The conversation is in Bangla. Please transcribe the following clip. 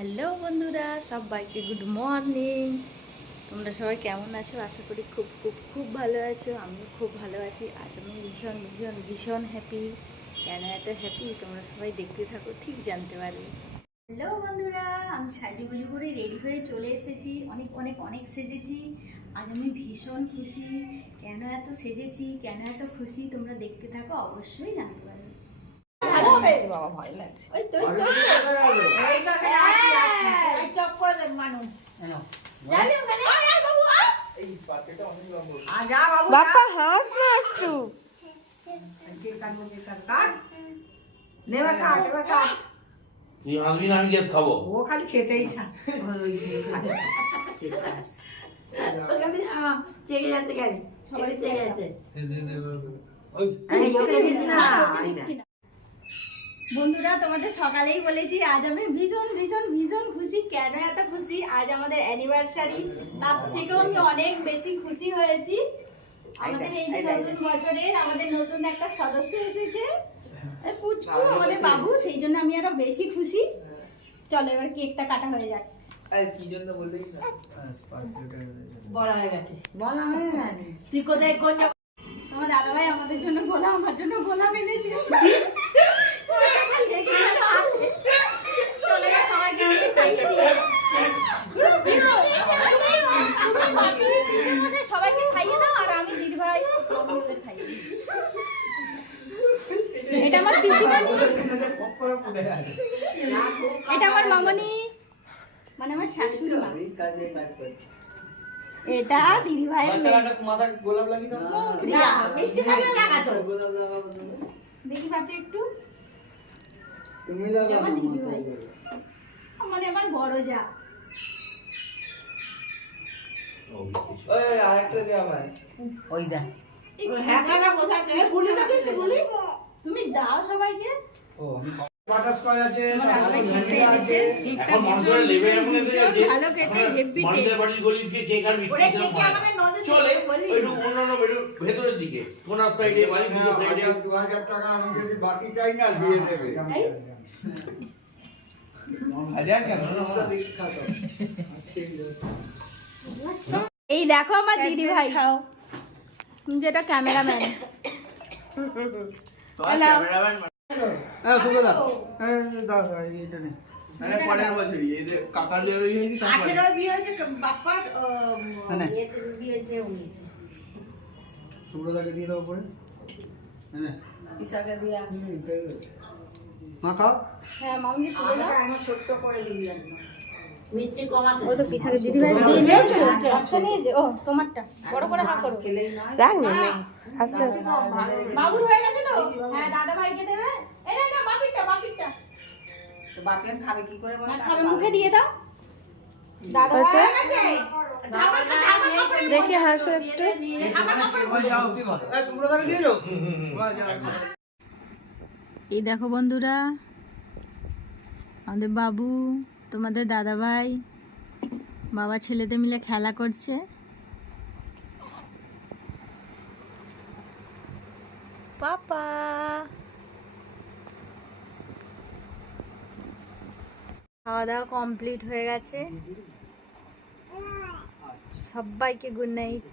হ্যালো বন্ধুরা, সবাইকে গুড মর্নিং। তোমরা সবাই কেমন আছো? আশা করি খুব খুব খুব ভালো আছো। আমিও খুব ভালো আছি। আজ আমি ভীষণ ভীষণ ভীষণ হ্যাপি। কেন এত হ্যাপি তোমরা সবাই দেখতে থাকো, ঠিক জানতে পারবে। হ্যালো বন্ধুরা, আমি সাজুগুজু করে রেডি হয়ে চলে এসেছি। অনেক অনেক অনেক সেজেছি। আজ আমি ভীষণ খুশি। কেন এত সেজেছি, কেন এত খুশি তোমরা দেখতে থাকো, অবশ্যই জানতে পারবে। বাবা ভয় লাগছে। বাপ্পা হাস না একটু। তুই হাসবি না, আমি গেট খাবো। ও খালি খেতেই চেকে যাচ্ছে কেন? সবাই চেকে যাচ্ছে। বন্ধুরা, তোমাদের সকালেই বলেছি আজ আমি ভীষণ ভীষণ ভীষণ খুশি। কেন এত খুশি? আজ আমাদের অ্যানিভার্সারি, তার থেকেও আমি অনেক বেশি খুশি হয়েছি। আমাদের এই যে নতুন বছরের আমাদের নতুন একটা সদস্য এসেছে, পুচকু আমাদের বাবু, সেই জন্য আমি আরো বেশি খুশি। চলো এবার কেকটা কাটা হয়ে যাক। কি জন্য বললি না? বলা হয়ে গেছে, বলা হয়ে গেছে। তুই কোথায় কোন তোমার দাদাভাই আমাদের জন্য গোলা, আমার জন্য গোলাপ এনেছে। চলে গেছে, সবাইকে খাইয়ে দিয়ে সবাইকে খাইয়ে দাও, আর আমি দিদিভাই ওদের খাইয়ে দিচ্ছি। এটা আমার পিসিমণি, এটা আমার মামনি, মানে আমার শাশুড়ি মা। এটা দিদিভাইয়ের মাথা গোলাপ লাগিয়ে দাও। মিষ্টি খাইয়ে লাগাতো। দেখি বাপি একটু। তুমি লাগাও। আমার দিদিভাই, মানে আমার বড় যা। ওই আরেকটা দে আমার। ওই দা হ্যাঁ কাটা বোঝাচ্ছে। গুলিটা দিতে গুলি তুমি দাও সবাইকে। ও আমি বাটারস্কচ আছে, আমার দাদাভাই তারপর কেকটা ভ্যানিলা এনেছে। আছে। এখন মানুষের লেভেল এমন এসে গেছে, ভালো খেতে, হেভি মানুষের বাড়ির গলির কে কেক আর ওরে বিক্রি কেকে আমাদের নজর চলে বলি একটু অন্যান্য একটু ভেতরের দিকে, কোনার সাইডে, বাড়ির দিকে সাইডে। 2000 টাকা আমি যদি বাকি চাই না দিয়ে দেবে। হাজার কেন? এই দেখো আমার দিদি ভাই, যেটা ক্যামেরাম্যান। হ্যাঁ সুগো দাও। হ্যাঁ দাও এইটা নে। মানে পরের বছরই এই যে কাকার বিয়ে হয়েছে তারপরে 18 বিয়ে হয়েছে বাপ্পার হ্যাঁ। বিয়ে হয়েছে 19 সুব্রতাকে দিয়ে দাও পরে। হ্যাঁ ইসাকে দিয়া মাথা হ্যাঁ মামনি তুলে দাও। আমার ছোট্ট করে দিবি একদম মিষ্টি কমাতে ও তো পিছাকে দিদি ভাই দিয়ে দিয়েছো। আচ্ছা নিয়েছে। ও তোমারটা বড় করে হাত করো। খেলেই না দেখ না আস্তে আস্তে। বাবুর হয়ে গেছে তো? হ্যাঁ দাদা ভাইকে দেবে। এই না না বাপিরটা বাপিরটা। তো বাপেন খাবে কি করে বল? না খাবে, মুখে দিয়ে দাও। দাদা ভাই দেখি হাসো একটু। যাও এই সুব্রতাকে দিয়ে দাও। এই দেখো বন্ধুরা, আমাদের বাবু, তোমাদের দাদা ভাই, বাবা ছেলেতে মিলে খেলা করছে। পাপা খাওয়া দাওয়া কমপ্লিট হয়ে গেছে। সবাইকে গুড নাইট।